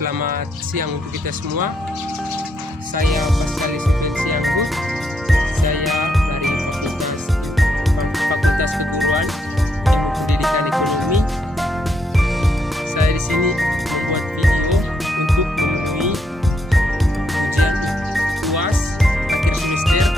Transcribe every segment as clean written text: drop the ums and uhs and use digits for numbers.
Selamat siang untuk kita semua. Saya Pascal Sianggus. Saya dari Fakultas Keguruan Ilmu Pendidikan Ekonomi. Saya di sini membuat video untuk memenuhi ujian UAS akhir semester.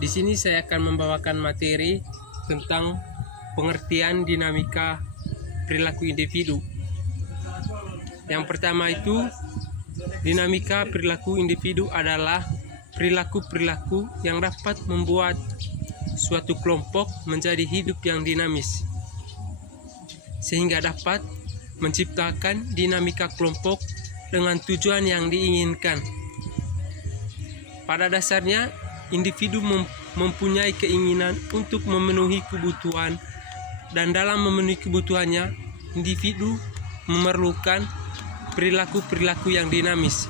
Di sini saya akan membawakan materi tentang pengertian dinamika perilaku individu. Yang pertama itu, dinamika perilaku individu adalah perilaku-perilaku yang dapat membuat suatu kelompok menjadi hidup yang dinamis, sehingga dapat menciptakan dinamika kelompok dengan tujuan yang diinginkan. Pada dasarnya, individu mempunyai keinginan untuk memenuhi kebutuhan, dan dalam memenuhi kebutuhannya, individu memerlukan perilaku-perilaku yang dinamis.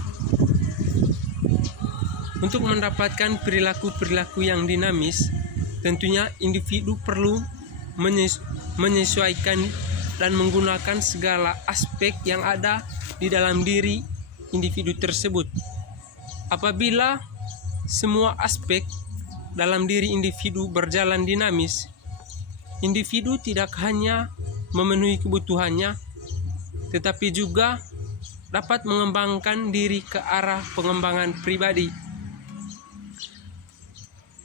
Untuk mendapatkan perilaku-perilaku yang dinamis, tentunya individu perlu menyesuaikan dan menggunakan segala aspek yang ada di dalam diri individu tersebut. Apabila semua aspek dalam diri individu berjalan dinamis, individu tidak hanya memenuhi kebutuhannya, tetapi juga dapat mengembangkan diri ke arah pengembangan pribadi.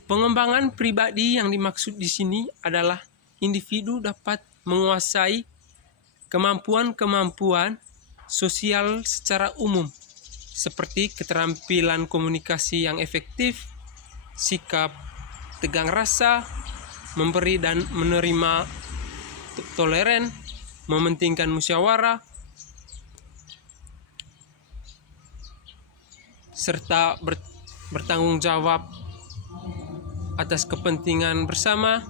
Pengembangan pribadi yang dimaksud di sini adalah individu dapat menguasai kemampuan-kemampuan sosial secara umum, seperti keterampilan komunikasi yang efektif, sikap tegang rasa, memberi dan menerima toleran, mementingkan musyawarah, serta bertanggung jawab atas kepentingan bersama,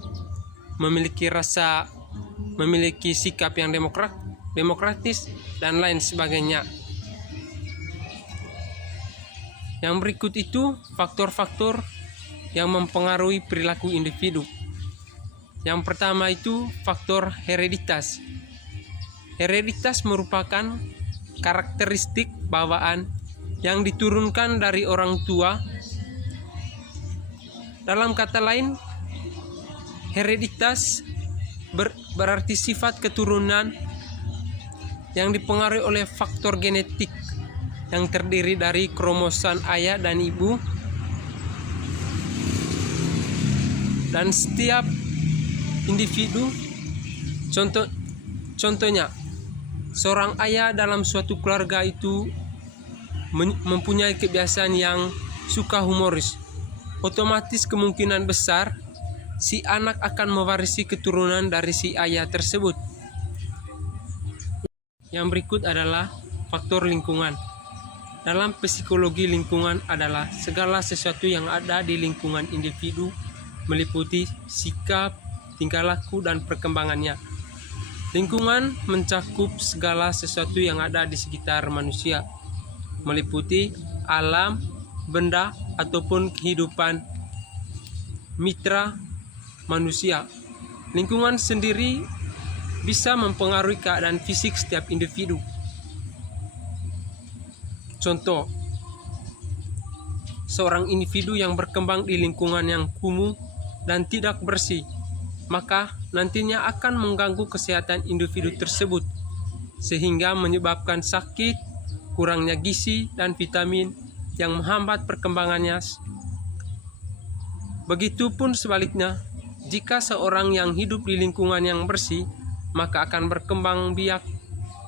memiliki sikap yang demokratis, dan lain sebagainya. Yang berikut itu faktor-faktor yang mempengaruhi perilaku individu. Yang pertama itu faktor hereditas. Hereditas merupakan karakteristik bawaan yang diturunkan dari orang tua. Dalam kata lain, hereditas berarti sifat keturunan yang dipengaruhi oleh faktor genetik yang terdiri dari kromosom ayah dan ibu, dan setiap individu. Contohnya, seorang ayah dalam suatu keluarga itu mempunyai kebiasaan yang suka humoris. Otomatis kemungkinan besar si anak akan mewarisi keturunan dari si ayah tersebut. Yang berikut adalah faktor lingkungan. Dalam psikologi, lingkungan adalah segala sesuatu yang ada di lingkungan individu, meliputi sikap, tingkah laku, dan perkembangannya. Lingkungan mencakup segala sesuatu yang ada di sekitar manusia, meliputi alam, benda, ataupun kehidupan mitra manusia. Lingkungan sendiri bisa mempengaruhi keadaan fisik setiap individu. Contoh, seorang individu yang berkembang di lingkungan yang kumuh dan tidak bersih, maka nantinya akan mengganggu kesehatan individu tersebut, sehingga menyebabkan sakit, kurangnya gizi dan vitamin yang menghambat perkembangannya. Begitupun sebaliknya, jika seorang yang hidup di lingkungan yang bersih, maka akan berkembang biak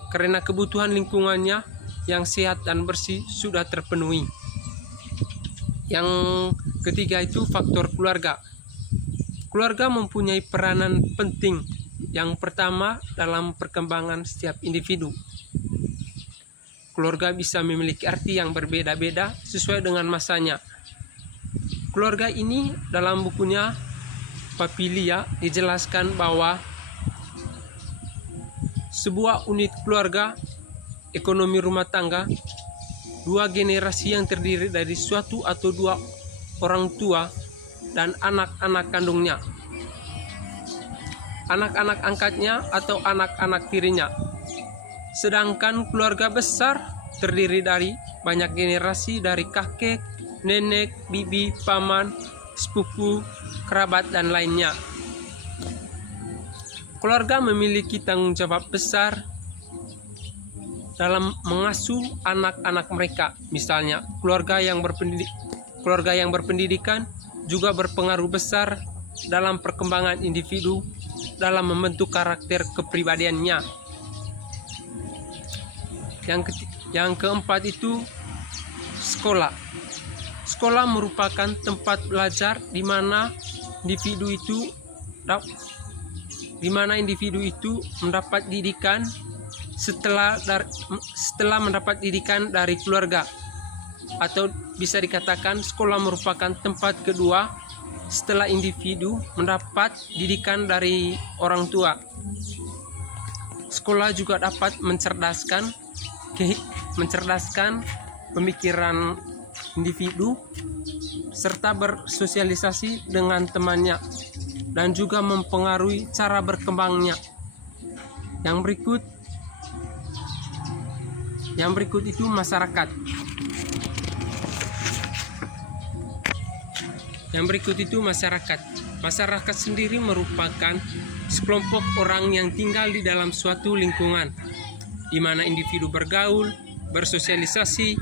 karena kebutuhan lingkungannya yang sehat dan bersih sudah terpenuhi. Yang ketiga itu faktor keluarga. Keluarga mempunyai peranan penting. Yang pertama dalam perkembangan setiap individu. Keluarga bisa memiliki arti yang berbeda-beda sesuai dengan masanya. Keluarga ini dalam bukunya Papilia dijelaskan bahwa sebuah unit keluarga, ekonomi rumah tangga, dua generasi yang terdiri dari suatu atau dua orang tua dan anak-anak kandungnya, anak-anak angkatnya atau anak-anak tirinya, Sedangkan keluarga besar terdiri dari banyak generasi dari kakek, nenek, bibi, paman, sepupu, kerabat, dan lainnya. Keluarga memiliki tanggung jawab besar dalam mengasuh anak-anak mereka. Misalnya, keluarga yang berpendidikan juga berpengaruh besar dalam perkembangan individu dalam membentuk karakter kepribadiannya. Yang keempat itu sekolah. Sekolah merupakan tempat belajar di mana individu itu mendapat didikan setelah mendapat didikan dari keluarga, atau bisa dikatakan sekolah merupakan tempat kedua setelah individu mendapat didikan dari orang tua. Sekolah juga dapat mencerdaskan pemikiran individu serta bersosialisasi dengan temannya, dan juga mempengaruhi cara berkembangnya. Yang berikut itu masyarakat. Masyarakat sendiri merupakan sekelompok orang yang tinggal di dalam suatu lingkungan, di mana individu bergaul, bersosialisasi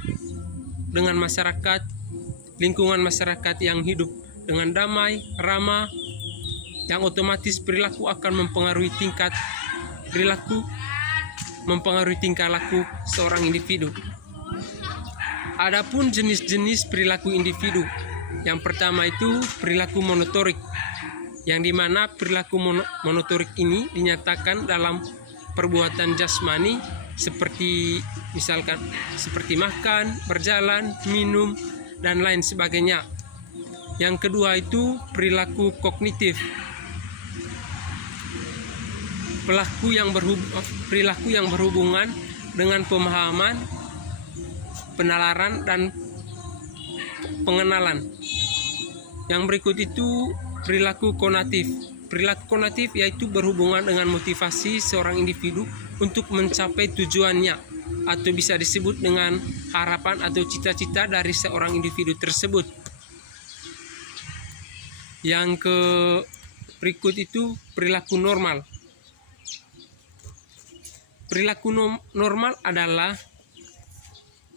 dengan masyarakat. Lingkungan masyarakat yang hidup dengan damai, ramah, yang otomatis perilaku akan mempengaruhi tingkah laku seorang individu. Adapun jenis-jenis perilaku individu. Yang pertama itu perilaku monotorik, yang dimana perilaku monotorik ini dinyatakan dalam perbuatan jasmani seperti makan, berjalan, minum, dan lain sebagainya. Yang kedua itu perilaku kognitif. Perilaku yang berhubungan dengan pemahaman, penalaran, dan pengenalan. Yang berikut itu perilaku konatif. Perilaku konatif yaitu berhubungan dengan motivasi seorang individu untuk mencapai tujuannya, atau bisa disebut dengan harapan atau cita-cita dari seorang individu tersebut. Yang berikut itu perilaku normal. Perilaku normal adalah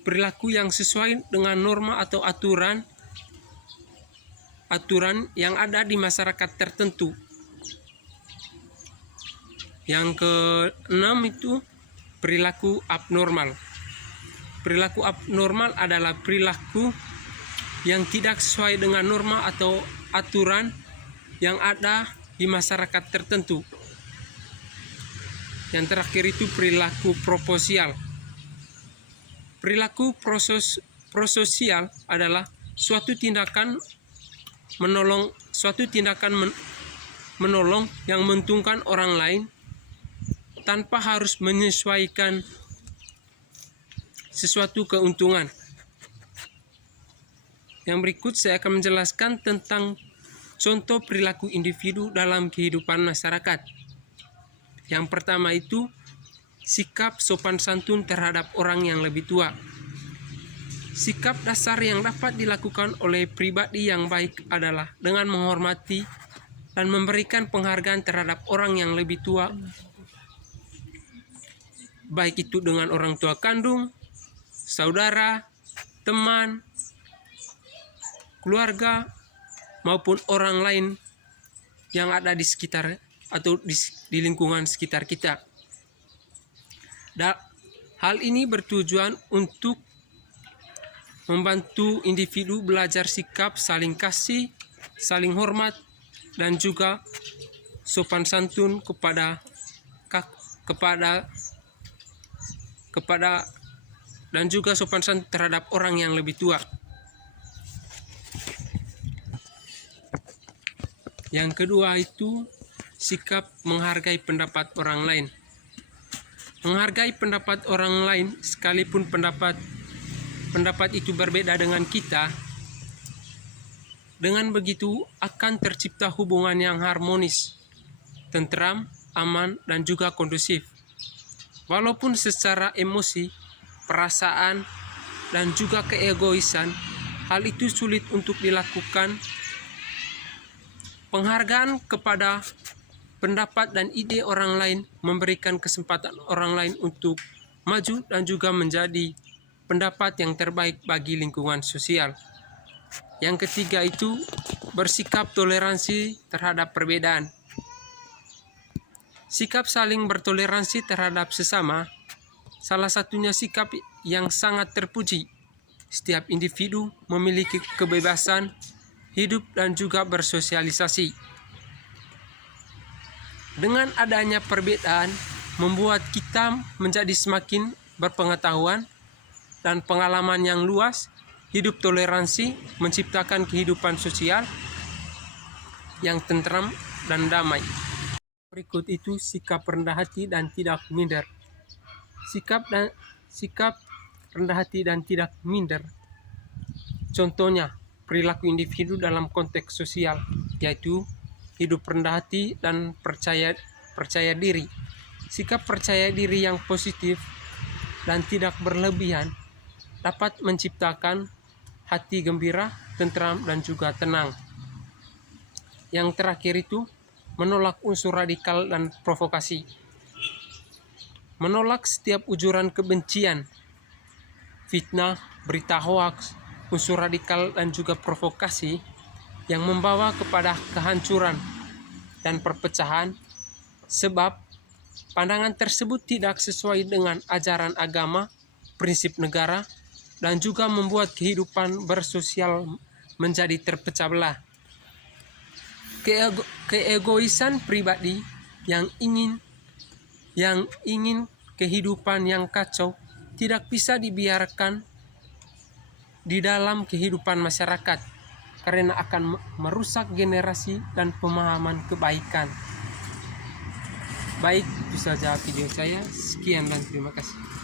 perilaku yang sesuai dengan norma atau aturan yang ada di masyarakat tertentu. Yang keenam itu perilaku abnormal. Perilaku abnormal adalah perilaku yang tidak sesuai dengan norma atau aturan yang ada di masyarakat tertentu. Yang terakhir itu perilaku prososial. Perilaku prososial adalah suatu tindakan menolong yang menguntungkan orang lain tanpa harus menyesuaikan sesuatu keuntungan. Yang berikut saya akan menjelaskan tentang contoh perilaku individu dalam kehidupan masyarakat. Yang pertama itu sikap sopan santun terhadap orang yang lebih tua. Sikap dasar yang dapat dilakukan oleh pribadi yang baik adalah dengan menghormati dan memberikan penghargaan terhadap orang yang lebih tua, baik itu dengan orang tua kandung, saudara, teman, keluarga, maupun orang lain yang ada di sekitar atau di lingkungan sekitar kita. Hal ini bertujuan untuk membantu individu belajar sikap saling kasih, saling hormat, dan juga sopan santun dan juga sopan santun terhadap orang yang lebih tua. Yang kedua itu sikap menghargai pendapat orang lain. Menghargai pendapat orang lain sekalipun pendapat itu berbeda dengan kita. Dengan begitu akan tercipta hubungan yang harmonis, tentram, aman, dan juga kondusif. Walaupun secara emosi, perasaan, dan juga keegoisan, hal itu sulit untuk dilakukan. Penghargaan kepada pendapat dan ide orang lain memberikan kesempatan orang lain untuk maju dan juga menjadi pendapat yang terbaik bagi lingkungan sosial. Yang ketiga itu bersikap toleransi terhadap perbedaan. Sikap saling bertoleransi terhadap sesama, salah satunya sikap yang sangat terpuji. Setiap individu memiliki kebebasan hidup dan juga bersosialisasi. Dengan adanya perbedaan, membuat kita menjadi semakin berpengetahuan dan pengalaman yang luas. Hidup toleransi menciptakan kehidupan sosial yang tentram dan damai. Berikut itu sikap rendah hati dan tidak minder. Sikap rendah hati dan tidak minder. Contohnya, perilaku individu dalam konteks sosial, yaitu hidup rendah hati dan percaya diri. Sikap percaya diri yang positif dan tidak berlebihan dapat menciptakan hati gembira, tentram, dan juga tenang. Yang terakhir itu menolak unsur radikal dan provokasi. Menolak setiap ujaran kebencian, fitnah, berita hoaks, unsur radikal dan juga provokasi yang membawa kepada kehancuran dan perpecahan, sebab pandangan tersebut tidak sesuai dengan ajaran agama, prinsip negara, dan juga membuat kehidupan bersosial menjadi terpecah belah. Keegoisan pribadi yang ingin kehidupan yang kacau tidak bisa dibiarkan di dalam kehidupan masyarakat, karena akan merusak generasi dan pemahaman kebaikan. Baik, itu saja video saya. Sekian dan terima kasih.